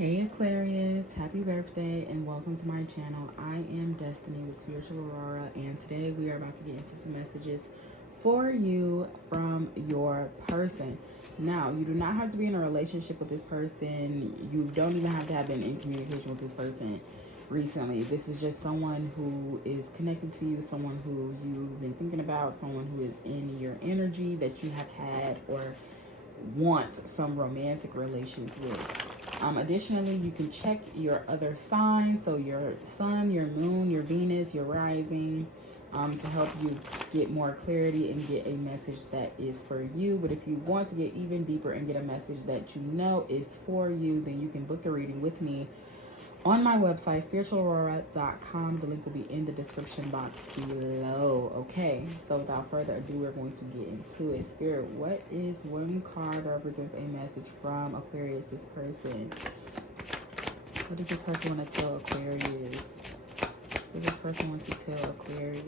Hey Aquarius, happy birthday and welcome to my channel. I am Destiny with Spiritual Aurora, and today we are about to get into some messages for you from your person. Now, you do not have to be in a relationship with this person. You don't even have to have been in communication with this person recently. This is just someone who is connected to you, someone who you've been thinking about, someone who is in your energy that you have had or want some romantic relations with. Additionally, you can check your other signs, so your sun, your moon, your Venus, your rising, to help you get more clarity and get a message that is for you. But if you want to get even deeper and get a message that you know is for you, then you can book a reading with me on my website, spiritualaurora.com. The link will be in the description box below. Okay, so without further ado, we're going to get into it. Spirit, what is one card that represents a message from Aquarius, this person? What does this person want to tell Aquarius? What does this person want to tell Aquarius?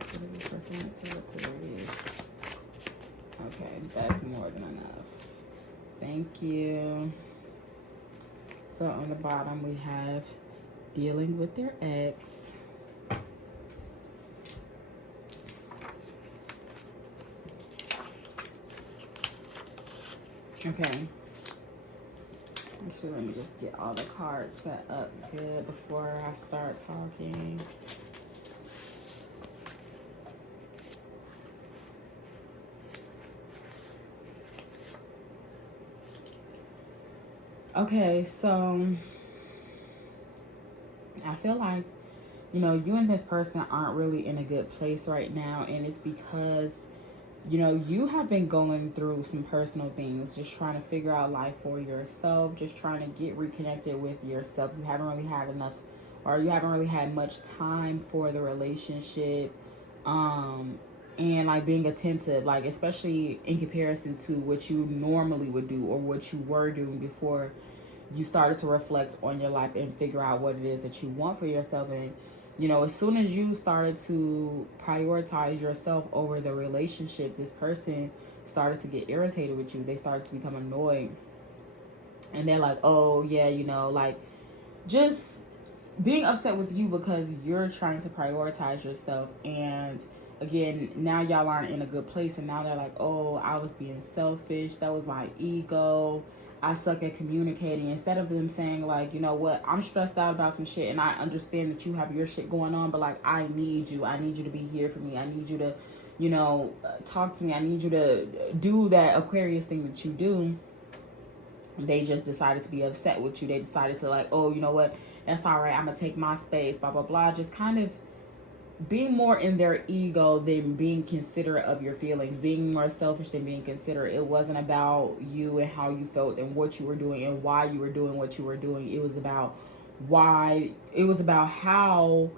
What does this person want to tell Aquarius? Okay, that's more than enough. Thank you. So on the bottom we have dealing with their ex. Okay. Actually, let me just get all the cards set up good before I start talking. Okay, so I feel like, you know, you and this person aren't really in a good place right now, and it's because, you know, you have been going through some personal things, just trying to figure out life for yourself, just trying to get reconnected with yourself. You haven't really had enough, or you haven't really had much time for the relationship, and like being attentive, like especially in comparison to what you normally would do or what you were doing before you started to reflect on your life and figure out what it is that you want for yourself. And you know, as soon as you started to prioritize yourself over the relationship, this person started to get irritated with you. They started to become annoyed, and they're like, oh yeah, you know, like just being upset with you because you're trying to prioritize yourself. And again, now y'all aren't in a good place, and now they're like, oh, I was being selfish, that was my ego, I suck at communicating. Instead of them saying like, you know what, I'm stressed out about some shit and I understand that you have your shit going on, but like I need you to be here for me, I need you to, you know, talk to me, I need you to do that Aquarius thing that you do. They just decided to be upset with you. They decided to like, oh, you know what, that's all right, I'm gonna take my space, blah blah blah. Just kind of being more in their ego than being considerate of your feelings, being more selfish than being considerate. It wasn't about you and how you felt and what you were doing and why you were doing what you were doing. It was about why, it was about how,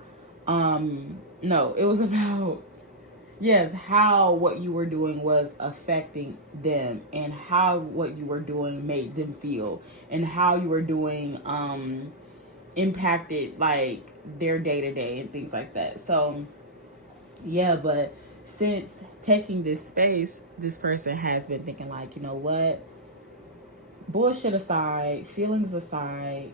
no, it was about, yes, how what you were doing was affecting them and how what you were doing made them feel and how you were doing, impacted like their day-to-day and things like that. So yeah, but since taking this space, this person has been thinking like, you know what, bullshit aside, feelings aside,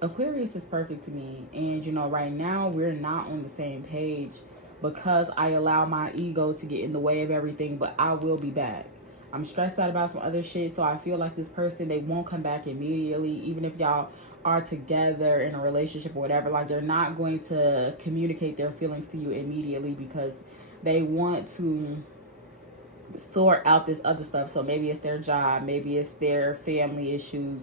Aquarius is perfect to me. And you know, right now we're not on the same page because I allow my ego to get in the way of everything, but I will be back. I'm stressed out about some other shit, so I feel like this person, they won't come back immediately. Even if y'all are together in a relationship or whatever, like they're not going to communicate their feelings to you immediately because they want to sort out this other stuff. So maybe it's their job, maybe it's their family issues,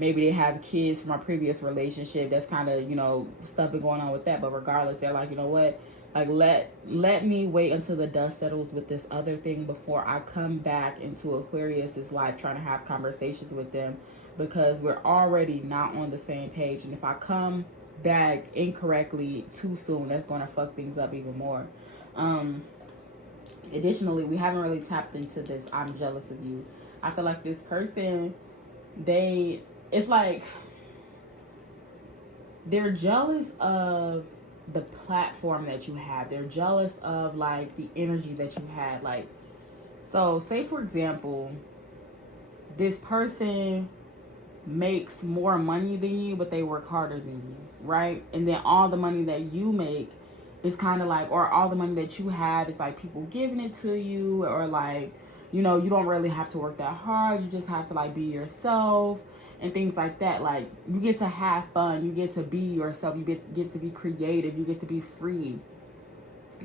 maybe they have kids from a previous relationship. That's kind of, you know, stuff been going on with that. But regardless, they're like, you know what, like let me wait until the dust settles with this other thing before I come back into Aquarius's life trying to have conversations with them, because we're already not on the same page. And if I come back incorrectly too soon, that's going to fuck things up even more. Additionally, we haven't really tapped into this I'm jealous of you. I feel like this person, it's like they're jealous of the platform that you have. They're jealous of like the energy that you had. Like, so say for example, this person makes more money than you, but they work harder than you, right? And then all the money that you make is kind of like, or all the money that you have is like people giving it to you, or like, you know, you don't really have to work that hard. You just have to like be yourself and things like that. Like, you get to have fun. You get to be yourself. You get to be creative. You get to be free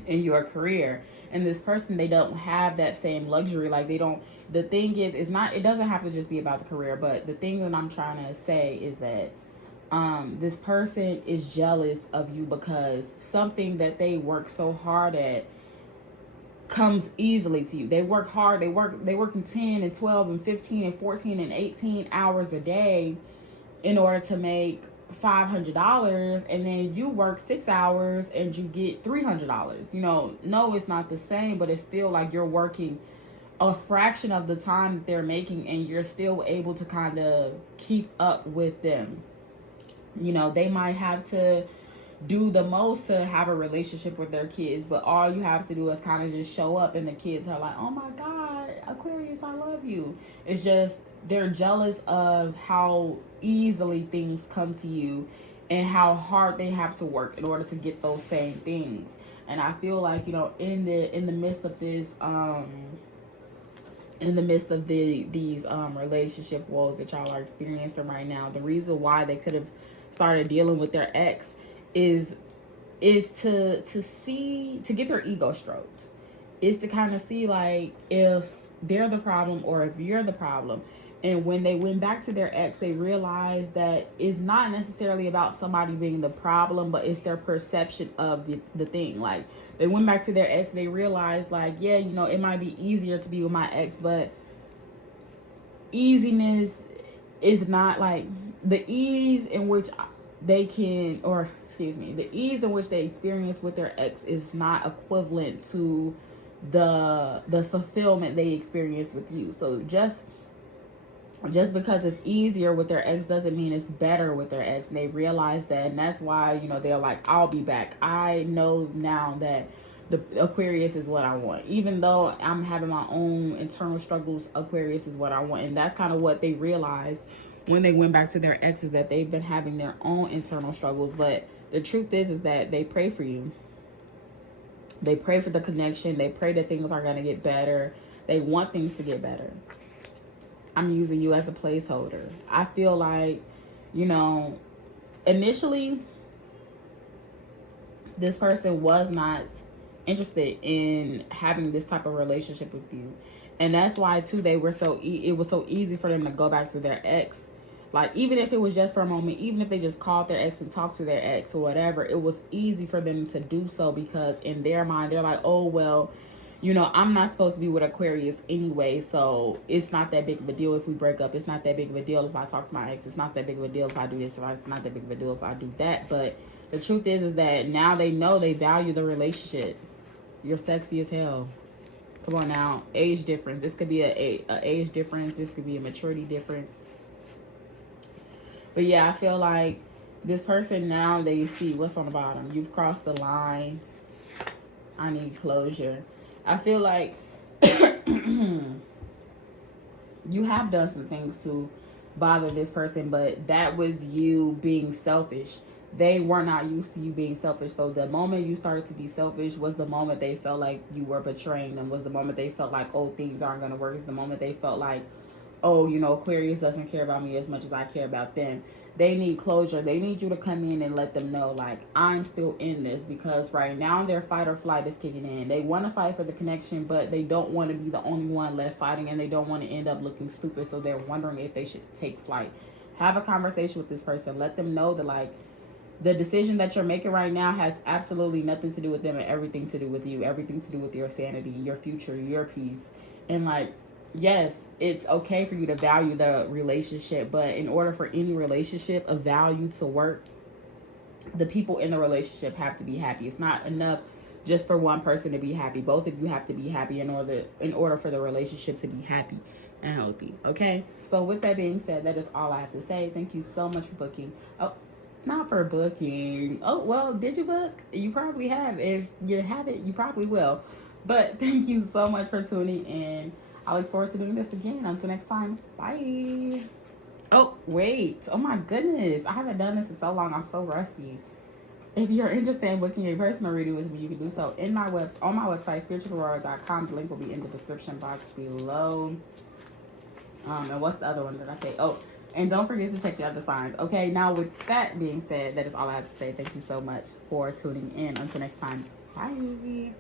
in your career. And this person, they don't have that same luxury. Like, they don't, the thing is, it's not, it doesn't have to just be about the career, but the thing that I'm trying to say is that this person is jealous of you because something that they work so hard at comes easily to you. They work hard. They work in 10 and 12 and 15 and 14 and 18 hours a day in order to make $500, and then you work 6 hours and you get $300. You know, no, it's not the same, but it's still like you're working a fraction of the time that they're making, and you're still able to kind of keep up with them. You know, they might have to do the most to have a relationship with their kids, but all you have to do is kind of just show up, and the kids are like, oh my God, Aquarius, I love you. It's just, they're jealous of how easily things come to you and how hard they have to work in order to get those same things. And I feel like, you know, in the midst of this these relationship woes that y'all are experiencing right now, the reason why they could have started dealing with their ex is to get their ego stroked, is to kind of see like if they're the problem or if you're the problem. And when they went back to their ex, they realized that it's not necessarily about somebody being the problem, but it's their perception of the thing. Like, they went back to their ex, they realized like, yeah, you know, it might be easier to be with my ex, but easiness is not like the ease in which they can, or excuse me, the ease in which they experience with their ex is not equivalent to the fulfillment they experience with you. So just because it's easier with their ex doesn't mean it's better with their ex. And they realize that, and that's why, you know, they're like, I'll be back. I know now that the Aquarius is what I want. Even though I'm having my own internal struggles, Aquarius is what I want. And that's kind of what they realized when they went back to their exes, that they've been having their own internal struggles. But the truth is that they pray for you. They pray for the connection. They pray that things are going to get better. They want things to get better. I'm using you as a placeholder. I feel like, you know, initially, this person was not interested in having this type of relationship with you. And that's why, too, it was so easy for them to go back to their ex. Like, even if it was just for a moment, even if they just called their ex and talked to their ex or whatever, it was easy for them to do so because in their mind, they're like, oh, well, you know, I'm not supposed to be with Aquarius anyway, so it's not that big of a deal if we break up. It's not that big of a deal if I talk to my ex. It's not that big of a deal if I do this. It's not that big of a deal if I do that. But the truth is that now they know, they value the relationship. You're sexy as hell. Come on now. Age difference. This could be a age difference. This could be a maturity difference. But yeah, I feel like this person now, they see what's on the bottom. You've crossed the line. I need closure. I feel like you have done some things to bother this person, but that was you being selfish. They were not used to you being selfish. So the moment you started to be selfish was the moment they felt like you were betraying them, was the moment they felt like, oh, things aren't going to work. It's the moment they felt like, oh, you know, Aquarius doesn't care about me as much as I care about them. They need closure. They need you to come in and let them know, like, I'm still in this, because right now their fight or flight is kicking in. They want to fight for the connection, but they don't want to be the only one left fighting, and they don't want to end up looking stupid, so they're wondering if they should take flight. Have a conversation with this person. Let them know that, like, the decision that you're making right now has absolutely nothing to do with them and everything to do with you, everything to do with your sanity, your future, your peace. And, like, yes, it's okay for you to value the relationship, but in order for any relationship of value to work, the people in the relationship have to be happy. It's not enough just for one person to be happy. Both of you have to be happy in order for the relationship to be happy and healthy. Okay? So with that being said, that is all I have to say. Thank you so much for booking. Oh, not for booking. Oh, well, did you book? You probably have. If you haven't, you probably will. But thank you so much for tuning in. I look forward to doing this again. Until next time, bye. Oh, wait. Oh my goodness. I haven't done this in so long. I'm so rusty. If you're interested in booking a personal reading with me, you can do so on my website, spiritualaurora.com. The link will be in the description box below. And what's the other one that I say? Oh, and don't forget to check the other signs. Okay, now with that being said, that is all I have to say. Thank you so much for tuning in. Until next time, bye.